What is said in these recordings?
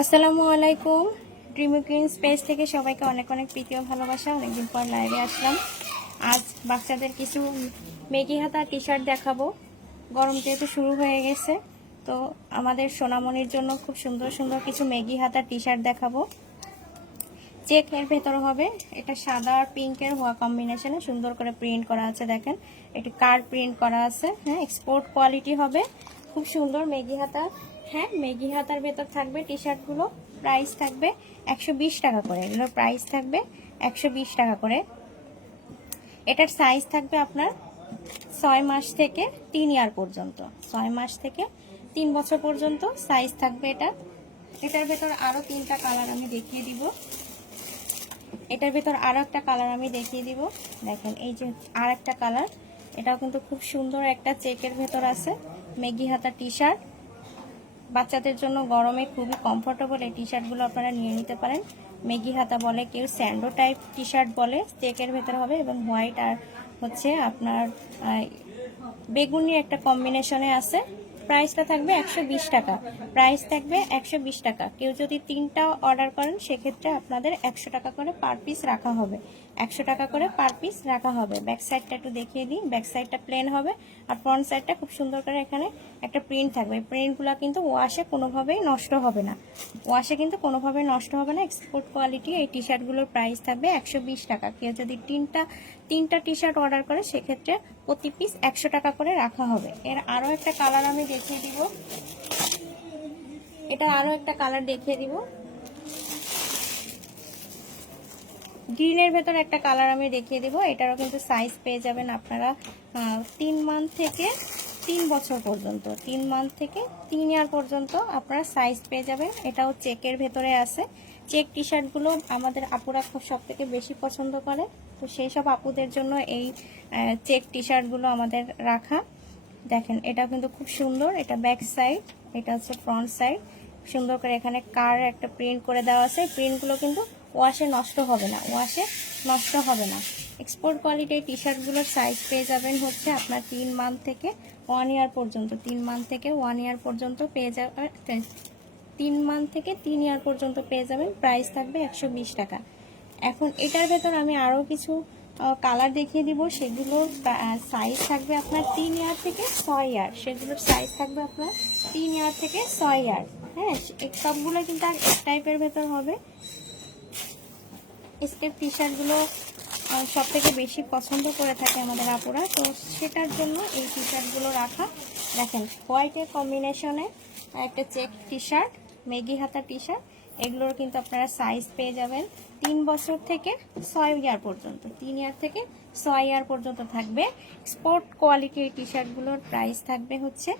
আসসালামু আলাইকুম। Dreamy queen's page থেকে সবাইকে অনেক অনেক প্রীতি ও ভালোবাসা। অনেকদিন পর লাইভে আসলাম। আজ বাচ্চাদের কিছু মেগি হাতা টি শার্ট দেখাবো। গরম যেহেতু শুরু হয়ে গেছে, তো আমাদের সোনামণির জন্য খুব সুন্দর সুন্দর কিছু মেগি হাতা টি শার্ট দেখাবো। চেকের ভেতর হবে, এটা সাদা আর পিঙ্কের হওয়া কম্বিনেশনে সুন্দর করে প্রিন্ট করা আছে। দেখেন, একটি কার্ড প্রিন্ট করা আছে। হ্যাঁ, এক্সপোর্ট কোয়ালিটি হবে, খুব সুন্দর মেগি হাতা। হ্যাঁ, মেগি হাতার ভেতর থাকবে টি শার্টগুলো। প্রাইস থাকবে 120 টাকা করে। এগুলোর প্রাইস থাকবে 120 টাকা করে। এটার সাইজ থাকবে আপনার 6 মাস থেকে 3 ইয়ার পর্যন্ত। 6 মাস থেকে 3 বছর পর্যন্ত সাইজ থাকবে এটা। এটার ভেতর আরো 3টা কালার আমি দেখিয়ে দিব। এটার ভেতর আরো একটা কালার আমি দেখিয়ে দিব। দেখেন, এই যে আর একটা কালার, এটাও কিন্তু খুব সুন্দর একটা চেকের ভেতর আছে। মেগি হাতা টি শার্ট, বাচ্চাদের জন্য গরমে খুবই কমফোর্টেবল। এই টি শার্টগুলো আপনারা নিয়ে নিতে পারেন। মেগি হাতা বলে কেউ, স্যান্ডো টাইপ টি শার্ট বলে। চেকের ভেতর হবে এবং হোয়াইট আর হচ্ছে আপনার বেগুনি একটা কম্বিনেশনে আছে। প্রাইসটা থাকবে 120 টাকা। প্রাইস থাকবে 120 টাকা। কেউ যদি 3টা অর্ডার করেন সেক্ষেত্রে আপনাদের 100 টাকা করে পার পিস রাখা হবে। 100 টাকা করে পার পিস রাখা হবে। ব্যাক সাইডটা একটু দেখিয়ে দিই। ব্যাক সাইডটা প্লেন হবে আর ফ্রন্ট সাইডটা খুব সুন্দর করে এখানে একটা প্রিন্ট থাকবে। প্রিন্টগুলো কিন্তু ওয়াশে কোনোভাবেই নষ্ট হবে না। ওয়াশে কিন্তু কোনোভাবেই নষ্ট হবে না। Export quality. এই টি শার্টগুলোর প্রাইস থাকবে 120 টাকা। কেউ যদি তিনটা টি শার্ট অর্ডার করে সেক্ষেত্রে প্রতি পিস 100 টাকা করে রাখা হবে। এর আরো একটা কালার আমি দেখিয়ে দিব। এটা আরো একটা কালার দেখিয়ে দিব। গ্রিনের ভেতর একটা কালার আমি দেখিয়ে দিব। এটারও কিন্তু সাইজ পেয়ে যাবেন আপনারা 3 মান্থ থেকে 3 বছর পর্যন্ত। 3 মান্থ থেকে 3 ইয়ার পর্যন্ত আপনারা সাইজ পেয়ে যাবেন। এটাও চেকের ভেতরে আছে। চেক টি শার্টগুলো আমাদের আপুরা সব থেকে বেশি পছন্দ করে, তো সেই সব আপুদের জন্য এই চেক টি শার্টগুলো আমাদের রাখা। দেখেন, এটা কিন্তু খুব সুন্দর। এটা ব্যাক সাইড, এটা হচ্ছে ফ্রন্ট সাইড। সুন্দর করে এখানে কার একটা প্রিন্ট করে দেওয়া আছে। প্রিন্টগুলো কিন্তু ওয়াশে নষ্ট হবে না। ওয়াশে নষ্ট হবে না। এক্সপোর্ট কোয়ালিটির টি শার্টগুলোর সাইজ পেয়ে যাবেন হচ্ছে আপনার 3 মান্থ থেকে 1 ইয়ার পর্যন্ত। 3 মান্থ থেকে 1 ইয়ার পর্যন্ত পেয়ে যাবেন। 3 মান্থ থেকে 3 ইয়ার পর্যন্ত পেয়ে যাবেন। প্রাইস থাকবে 120 টাকা। এখন এটার ভেতর আমি আরও কিছু কালার দেখিয়ে দিব। সেগুলোর সাইজ থাকবে আপনার 3 ইয়ার থেকে 6 ইয়ার। সেগুলোর সাইজ থাকবে আপনার 3 ইয়ার থেকে 6 ইয়ার। হ্যাঁ, সবগুলো কিন্তু আর এক টাইপের ভেতর হবে। স্টেপ টি শার্টগুলো সব থেকে বেশি পছন্দ করে থাকে আমাদের আপুরা, তো সেটার জন্য এই টি শার্টগুলো রাখা। দেখেন, হোয়াইটের কম্বিনেশনে একটা চেক টি শার্ট, মেগি হাতা টি শার্ট। এগুলোর কিন্তু আপনারা সাইজ পেয়ে যাবেন 3 বছর থেকে 6 ইয়ার পর্যন্ত। 3 ইয়ার থেকে 6 ইয়ার পর্যন্ত থাকবে। স্পোর্ট কোয়ালিটির টি শার্টগুলোর প্রাইস থাকবে হচ্ছে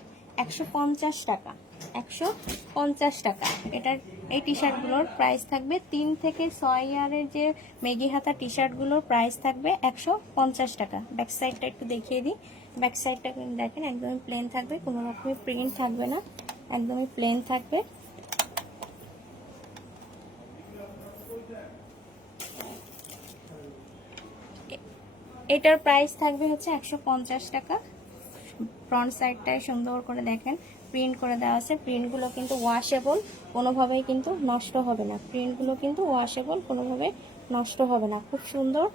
150 টাকা। 150 টাকা। এটার এই টি শার্টগুলোর প্রাইস থাকবে 3 থেকে 6 ইয়ারের যে মেগি হাতা টি শার্টগুলোর প্রাইস থাকবে 150 টাকা। ব্যাক সাইডটা একটু দেখিয়ে দিই। ব্যাক সাইডটা কিন্তু দেখেন একদমই প্লেন থাকবে, কোনো রকমের প্রিন্ট থাকবে না, একদমই প্লেন থাকবে। এটার প্রাইস থাকবে হচ্ছে 150 টাকা। ফ্রন্ট সাইডটায় সুন্দর করে দেখেন প্রিন্ট করে দেওয়া আছে। প্রিন্টগুলো কিন্তু ওয়াশেবল, কোনোভাবেই কিন্তু নষ্ট হবে না। প্রিন্টগুলো কিন্তু ওয়াশেবল, কোনোভাবে নষ্ট হবে না। খুব সুন্দর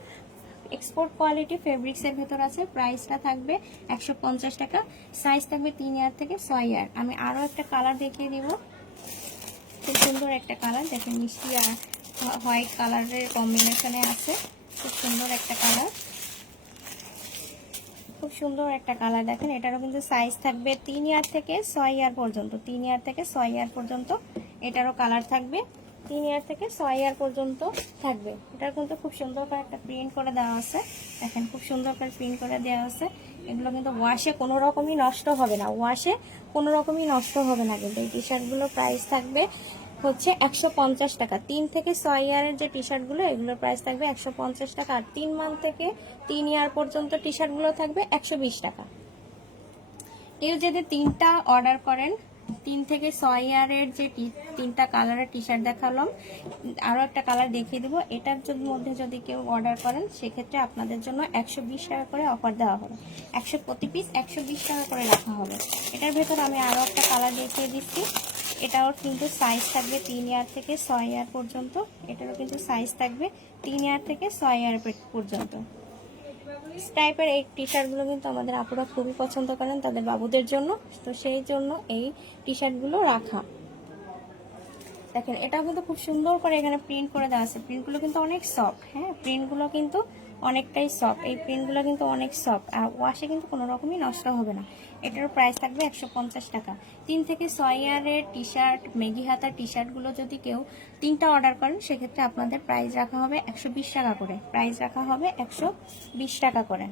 এক্সপোর্ট কোয়ালিটি ফেব্রিক্সের ভেতর আছে। প্রাইসটা থাকবে 150 টাকা। সাইজ থাকবে 3 ইয়ার থেকে 6 ইয়ার। আমি আরও একটা কালার দেখিয়ে দিব। খুব সুন্দর একটা কালার, দেখেন মিষ্টি আর হোয়াইট কালারের কম্বিনেশনে আছে। খুব সুন্দর একটা কালার, খুব সুন্দর একটা কালার। দেখেন, এটারও কিন্তু সাইজ থাকবে 3 ইয়ার থেকে 6 ইয়ার পর্যন্ত। 3 ইয়ার থেকে 6 ইয়ার পর্যন্ত এটারও কালার থাকবে। 3 ইয়ার থেকে 6 ইয়ার পর্যন্ত থাকবে। এটার কিন্তু খুব সুন্দর করে একটা প্রিন্ট করে দেওয়া আছে। দেখেন, খুব সুন্দর করে প্রিন্ট করে দেওয়া আছে। এগুলো কিন্তু ওয়াশে কোনো রকমই নষ্ট হবে না। ওয়াশে কোনো রকমই নষ্ট হবে না। কিন্তু এই টি শার্টগুলোর প্রাইস থাকবে হচ্ছে 150 টাকা। 3 থেকে 6 ইয়ারের যে টি শার্টগুলো, এগুলোর প্রাইস থাকবে 150 টাকা। আর 3 মান্থ থেকে 3 ইয়ার পর্যন্ত টি শার্টগুলো থাকবে 120 টাকা। কেউ যদি 3টা অর্ডার করেন, 3 থেকে 6 ইয়ারের যে 3টা কালারের টি শার্ট দেখালাম, আরও একটা কালার দেখিয়ে দিব। এটার মধ্যে যদি কেউ অর্ডার করেন সেক্ষেত্রে আপনাদের জন্য 120 টাকা করে অফার দেওয়া হবে। প্রতি পিস 120 টাকা করে রাখা হবে। এটার ভেতর আমি আরও একটা কালার দেখিয়ে দিচ্ছি। এটাও কিন্তু সাইজ থাকবে 3 ইয়ার থেকে 6 ইয়ার পর্যন্ত। এটারও কিন্তু সাইজ থাকবে 3 ইয়ার থেকে 6 ইয়ার পর্যন্ত। টাইপের এই টি শার্টগুলো কিন্তু আমাদের আপুরা খুবই পছন্দ করেন তাদের বাবুদের জন্য, তো সেই জন্য এই টি শার্টগুলো রাখা। দেখেন এটাও কিন্তু খুব সুন্দর করে এখানে প্রিন্ট করে দেওয়া আছে, প্রিন্টগুলো কিন্তু অনেক সফট। হ্যাঁ, প্রিন্টগুলো কিন্তু অনেকটাই সফট, এই প্রিন্টগুলো কিন্তু অনেক সফট, আর ওয়াশে কিন্তু কোনো রকমই নষ্ট হবে না। এটার প্রাইস থাকবে 150 টাকা। 3 থেকে 6 ইয়ারের টি শার্ট, মেগি হাতার টি শার্টগুলো যদি কেউ 3টা অর্ডার করেন সেক্ষেত্রে আপনাদের প্রাইস রাখা হবে 120 টাকা করে। প্রাইস রাখা হবে 120 টাকা করে।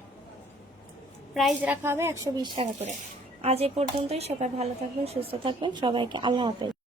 প্রাইস রাখা হবে 120 টাকা করে। আজ এ পর্যন্তই। সবাই ভালো থাকবেন, সুস্থ থাকবেন। সবাইকে আল্লাহ হাফেজ।